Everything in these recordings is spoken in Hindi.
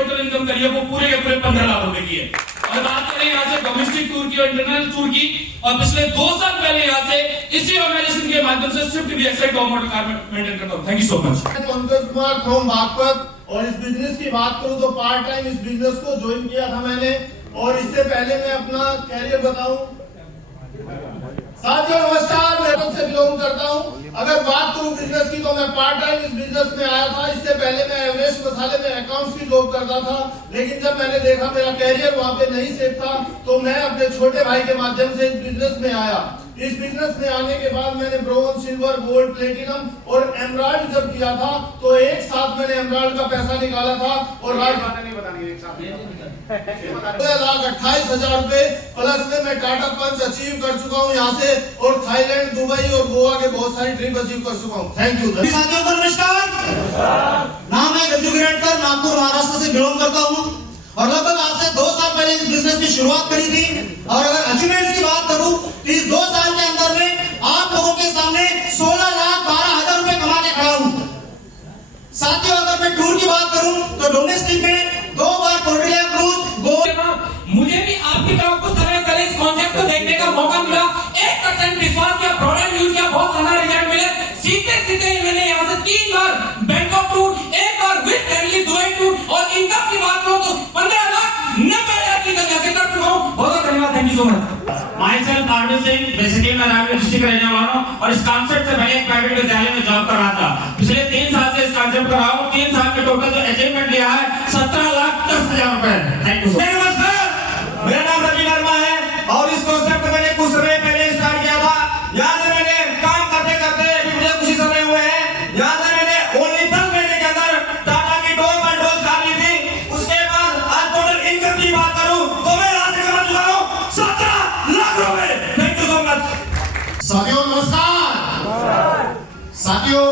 टोटल इनकम करी है वो पूरे के पूरे 15 लाख रुपए की है। और बात करें यहाँ से डोमेस्टिक टूर की और इंटरनेशनल टूर की, और पिछले 2 साल पहले यहाँ से इसी ऑर्गेनाइजेशन के माध्यम से Swift BXI top model car maintain करता हूँ। Thank you so much. Pankaj Kumar from Baghpat. और इस बिजनेस की बात करूं तो पार्ट टाइम इस बिजनेस को ज्वाइन किया था मैंने, और इससे पहले मैं अपना कैरियर बताऊं। साथियों नमस्कार, मैं से बिलोंग करता हूं। अगर बात करूं बिजनेस की तो मैं पार्ट टाइम इस बिजनेस में आया था। इससे पहले मैं एवरेस्ट मसाले में अकाउंट्स की जॉब करता था, लेकिन जब मैंने देखा मेरा कैरियर वहां पे नहीं सेफ था तो मैं अपने छोटे भाई के माध्यम से इस बिजनेस में आया। इस बिजनेस में आने के बाद मैंने ब्रोंज, सिल्वर, गोल्ड, प्लेटिनम और एमराल्ड जब किया था तो एक साथ मैंने एमराल्ड का पैसा निकाला था और 2,28,000 रुपए प्लस में मैं टाटा पंच अचीव कर चुका हूं यहाँ से, और थाईलैंड, दुबई और गोवा के बहुत सारी ट्रिप अचीव कर चुका हूँ। Thank you. साथियों को नमस्कार, नाम है गज्जू गिरेडकर, नागपुर महाराष्ट्र से बिलोंग करता हूँ और लगभग आज से 2 साल पहले इस बिजनेस की शुरुआत करी थी। और अगर अचीवमेंट्स की बात करूं तो इस 2 साल के अंदर में आप लोगों के सामने 16,12,000 रुपए कमा के खड़ा हूं। साथियों अगर मैं टूर की बात करूं तो डोमेस्टिक में 2 बार कोर्डिया क्रूज मुझे भी आपकी तरफ कुछ समय पहले इस कॉन्सेप्ट को देखने का मौका मिला। 1% विश्वास किया, प्रोडक्ट यूज किया, बहुत सारा रिजल्ट मिले। सीधे मैंने यहाँ से 3 बार बैंकॉक टूर, 1 बार विद फैमिली दुबई टूर, और इनकम की बात करूँ तो 15,90,000 की तरह से कर चुका हूँ। बहुत धन्यवाद। Thank you so much. Myself RD Singh, basically मैं रायपुर डिस्ट्रिक्ट रहने वाला हूँ और इस कॉन्सेप्ट से पहले एक प्राइवेट विद्यालय में जॉब कर रहा था। पिछले 3 साल से इस कॉन्सेप्ट कर रहा हूँ। 3 साल के टोटल जो अचीवमेंट लिया है 17,10,000 रुपए। Thank you. नमस्कार, मेरा नाम रवि वर्मा है और इस कॉन्सेप्ट को मैंने कुछ समय पहले स्टार्ट किया था। यहाँ से मैंने काम करते करते मुझे कुछ समय हुए हैं। यहाँ से मैंने ओनली 10 महीने के अंदर टाटा की डोज पर डोज खा ली थी। उसके बाद आज टोटल इनकम की बात करूं तो मैं यहाँ से कमा चुका हूँ 17 लाख रुपए। Thank you so much. साथियों नमस्कार। साथियों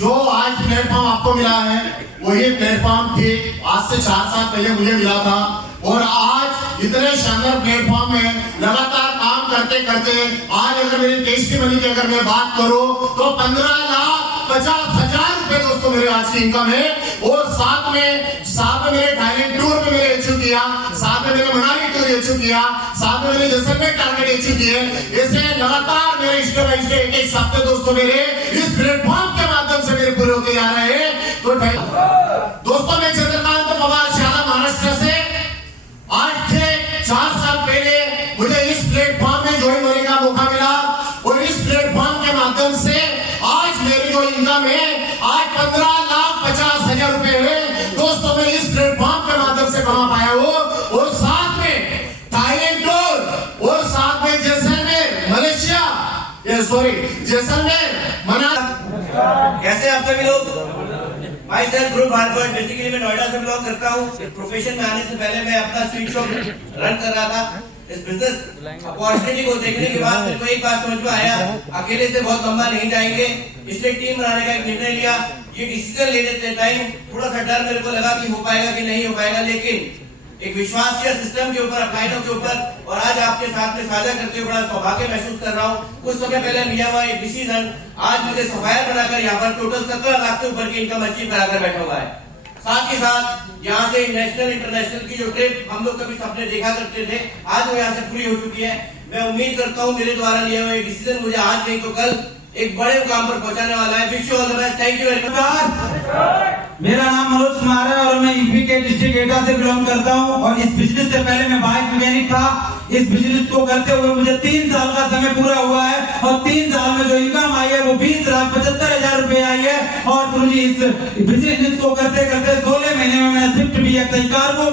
जो आज प्लेटफॉर्म आपको मिला है वही प्लेटफॉर्म ठीक आज से 4 साल पहले मुझे मिला था, और आज इतने शानदार प्लेटफॉर्म में लगातार काम करते करते आज अगर मेरी टेस्टी मनी की अगर मैं बात करूं तो 15,50,000 रुपए दोस्तों मेरे आज की इनकम है। और साथ में मेरे थाईलैंड टूर में मैंने अचीव किया, साथ में मैंने मनाली टूर अचीव किया, साथ में मैंने जैसलमेर टारगेट अचीव किए। ऐसे लगातार मेरे स्टेप बाय स्टेप एक सप्ताह दोस्तों मेरे इस प्लेटफॉर्म के माध्यम से मेरे पूरे होते जा रहे हैं। तो दोस्तों मैं चंद्रकांत पवार शाला महाराष्ट्र से आज से 4 साल पहले मुझे इस प्लेटफॉर्म में ज्वाइन होने का मौका मिला, और इस प्लेटफॉर्म के माध्यम से आज मेरी जो इनकम है आज 15,50,000 रुपए है दोस्तों। मैं इस प्लेटफॉर्म के माध्यम से कमा पाया हूँ, और साथ में थाईलैंड टूर और साथ में जैसलमेर मलेशिया जैसलमेर मनाली। कैसे आप सभी लोग? Myself Dhruv Bhargav, basically मैं नोएडा से बिलोंग करता हूँ। इस प्रोफेशन में आने से पहले मैं अपना स्वीट शॉप रन कर रहा था। इस बिजनेस अपॉर्चुनिटी को देखने के बाद मेरे को एक बात समझ में आया, अकेले से बहुत लंबा नहीं जाएंगे, इसलिए टीम बनाने का एक निर्णय लिया। ये डिसीजन लेते टाइम थोड़ा सा डर मेरे को लगा कि हो पाएगा कि नहीं हो पाएगा, लेकिन एक विश्वास किया सिस्टम के ऊपर, अपलाइनों के ऊपर, और आज आपके साथ में साझा करते हुए बड़ा सौभाग्य महसूस कर रहा हूँ। कुछ समय पहले लिया हुआ एक डिसीजन आज मुझे सफायर बनाकर यहाँ पर टोटल 17 लाख से ऊपर की इनकम अचीव कराकर बैठा हुआ है। साथ ही साथ यहाँ से नेशनल इंटरनेशनल की जो ट्रिप हम लोग कभी सपने देखा करते थे आज वो यहाँ से पूरी हो चुकी है। मैं उम्मीद करता हूँ मेरे द्वारा लिया हुआ डिसीजन मुझे आज नहीं तो कल एक बड़े मुकाम पर पहुंचाने वाला है। Wish you all the best. Thank you very much. मेरा नाम मनोज कुमार है और मैं यूपी के डिस्ट्रिक्ट एटा से बिलोंग करता हूं, और इस बिजनेस से पहले मैं बाइक मैकेनिक था। इस बिजनेस को करते हुए मुझे 3 साल का समय पूरा हुआ है, और 3 साल में जो इनकम आई है वो 20,75,000 रुपए आई है। और मुझे इस बिजनेस को करते करते 16 महीने में मैंने स्विफ्ट BXI कार को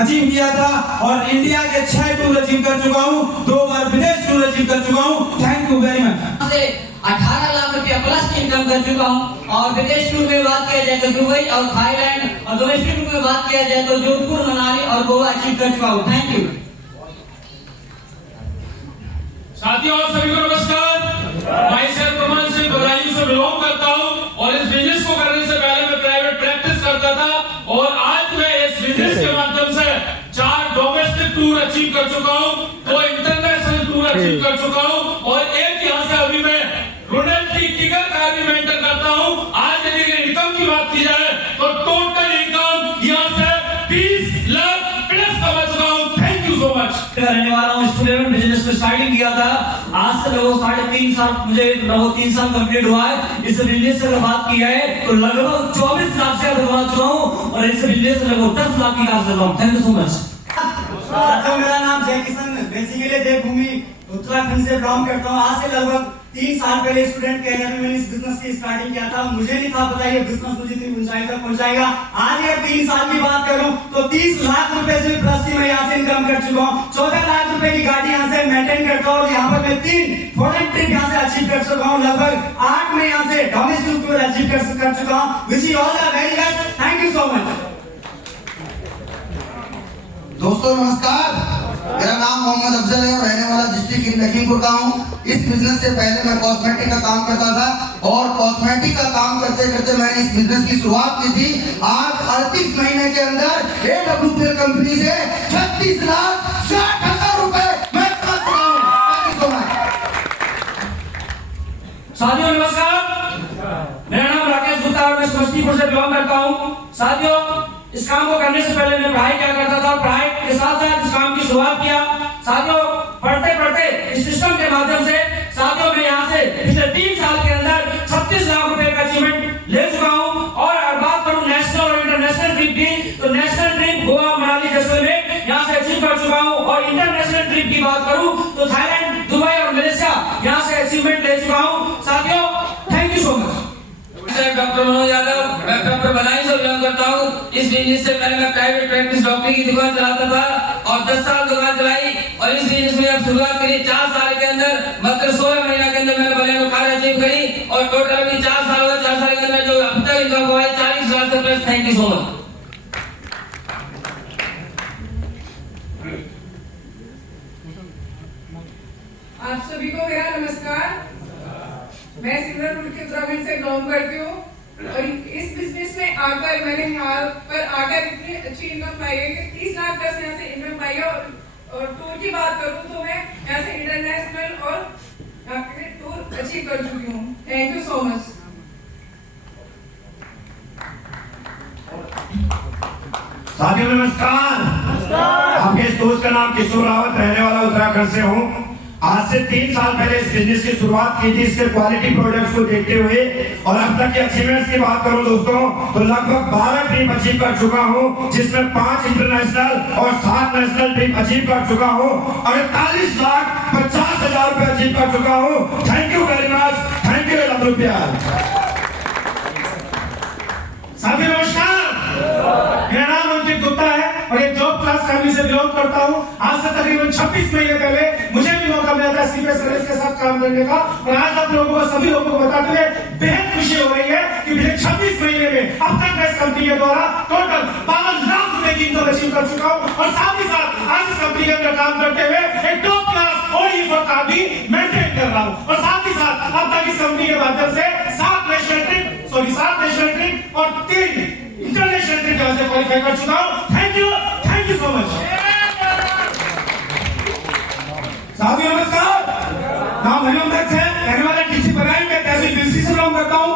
अचीव किया था, और इंडिया के 6 टूर अचीव कर चुका हूँ, 2 बार विदेश टूर अचीव कर चुका हूँ। Thank you very much. 18 lakh रुपया प्लस की इनकम कर चुका हूँ, और विदेश टूर में बात किया जाए तो दुबई और थाईलैंड, और डोमेस्टिक टूर में बात किया जाए तो जोधपुर, मनाली और गोवा अचीव कर चुका हूँ। Thank you. साथियों आप सभी को नमस्कार। मैं सेल्फ कमान सिंह बदायूं से बिलोंग करता हूँ, और इस बिजनेस को करने से पहले मैं प्राइवेट प्रैक्टिस करता था, और आज मैं इस बिजनेस के माध्यम से 4 डोमेस्टिक टूर अचीव कर चुका हूँ, 2 इंटरनेशनल टूर अचीव कर चुका हूँ, और एक यहाँ से अभी मैं रोडेल्टी टिकट कार भी मेंटेन करता हूँ। आज यदि इनकम की बात की जाए तो टोटल इनकम यहाँ से का रहने वाला हूँ। स्टूडेंट बिजनेस में स्टार्टिंग किया था, आज से लगभग 3.5 साल, मुझे लगभग 3 साल कंप्लीट हुआ है। इस बिजनेस से अगर बात की है तो लगभग 24 लाख से कमा चुका हूँ और इस बिजनेस से लगभग 10 लाख की काम कर रहा हूँ। Thank you so much. मेरा नाम जय किशन, बेसिकली देवभूमि उत्तराखंड से बिलोंग करता हूँ। आज से लगभग 3 साल पहले स्टूडेंट कैरियर में मैंने इस बिजनेस की स्टार्टिंग किया था। मुझे नहीं था पता ये बिजनेस मुझे इतनी ऊंचाई तक पहुंचाएगा। आज ये 3 साल की बात करूं तो 30 लाख रुपए से प्लस की मैं यहाँ से इनकम कर चुका हूँ। 14 लाख रुपए की गाड़ी यहाँ से मेंटेन करता हूँ और यहाँ पर मैं 3 फॉरेन ट्रिप यहाँ से अचीव कर चुका हूँ। लगभग 8 में यहाँ से डोमेस्टिक टूर अचीव कर चुका हूँ। Wish you all the very best. Thank you so much. दोस्तों नमस्कार, मेरा नाम मोहम्मद अफजल है और रहने वाला डिस्ट्रिक्ट लखीमपुर का हूँ। इस बिजनेस से पहले मैं कॉस्मेटिक का काम करता था और कॉस्मेटिक का काम करते करते मैंने इस बिजनेस की शुरुआत की थी। आज 38 महीने के अंदर AWPL कंपनी से 36,60,000 रुपए मैं कमा चुका हूँ। Thank you so much. साथियों नमस्कार, मेरा नाम राकेश गुप्ता और मैं समस्तीपुर से बिलोंग करता हूँ। साथियों, इस काम को करने से पहले मैं पढ़ाई क्या करता था, पढ़ाई के साथ साथ इस काम की शुरुआत किया। साथियों, पढ़ते पढ़ते इस सिस्टम के माध्यम से साथियों मैं यहाँ से पिछले 3 साल के अंदर 36 लाख रुपए का अचीवमेंट ले चुका हूँ। और अगर बात करूँ नेशनल और इंटरनेशनल ट्रिप की, तो नेशनल ट्रिप गोवा, मनाली, जैसलमेर यहाँ से अचीव कर चुका हूँ और इंटरनेशनल ट्रिप की बात करूँ तो थाईलैंड, दुबई और मलेशिया यहाँ से अचीवमेंट ले चुका हूँ। साथियों, thank you so much. Doctor Manoj Yadav, मैं डॉक्टर बनाई से बिलोंग करता हूँ। इस बिजनेस से पहले मैं प्राइवेट प्रैक्टिस डॉक्टरी की दुकान चलाता था और 10 साल दुकान चलाई और इस बिजनेस में अब शुरुआत करी 4 साल के अंदर, मात्र 16 महीना के अंदर मैंने बलेनो कार अचीव करी और टोटल अभी 4 साल हो गए। 4 साल के अंदर जो अब तक इनकम हुआ है 40 लाख से plus. Thank you so much. आप सभी को मेरा नमस्कार। मैं सिमरन के उत्तराखंड से बिलोंग करती हूँ और इस बिजनेस में आकर मैंने यहाँ पर आकर इतनी अच्छी इनकम पाई है कि 30 लाख प्लस यहाँ से इनकम पाई है। और टूर की बात करूँ तो मैं यहाँ से इंटरनेशनल और यहाँ पे टूर अचीव कर चुकी हूँ। Thank you so much. साथियों नमस्कार, आपके इस दोस्त का नाम किशोर रावत, रहने वाला उत्तराखंड से हूँ। आज से 3 साल पहले इस बिजनेस की शुरुआत की थी इसके क्वालिटी प्रोडक्ट्स को देखते हुए और अब तक के अचीवमेंट्स की बात करूं दोस्तों तो लगभग 12 ट्रिप अचीव कर चुका हूं, जिसमें 5 इंटरनेशनल और 7 नेशनल ट्रिप अचीव कर चुका हूं और 41,50,000 रुपए अचीव कर चुका हूं। Thank you very much. Thank you AWPL। साथियों नमस्कार, मेरा नाम अंकित गुप्ता है और एक जॉब क्लास फैमिली से बिलोंग करता हूँ। आज से तकरीबन 26 महीने पहले मुझे भी मौका मिला था सीपीएस सर्विस के साथ काम करने का और आज आप लोगों को, सभी लोगों को बताते हुए बेहद खुशी हो रही है कि पिछले 26 महीने में अब तक मैं इस कंपनी के द्वारा टोटल 52 लाख रुपए की इनकम अचीव कर चुका हूँ और साथ ही साथ आज इस कंपनी के अंदर काम करते हुए एक टॉप क्लास और ये का भी मेंटेन कर रहा हूँ और साथ ही साथ अब तक इस कंपनी के माध्यम से 7 नेशनल ट्रिप और 3 इंटरनेशनल ट्रिप यहाँ से क्वालिफाई कर चुका हूँ। Thank you so much. साथियों नमस्कार, नाम हरिओम दत्त है, रहने वाला डिस्ट्रिक्ट बनाई में तहसील बिलसी से बिलोंग करता हूँ।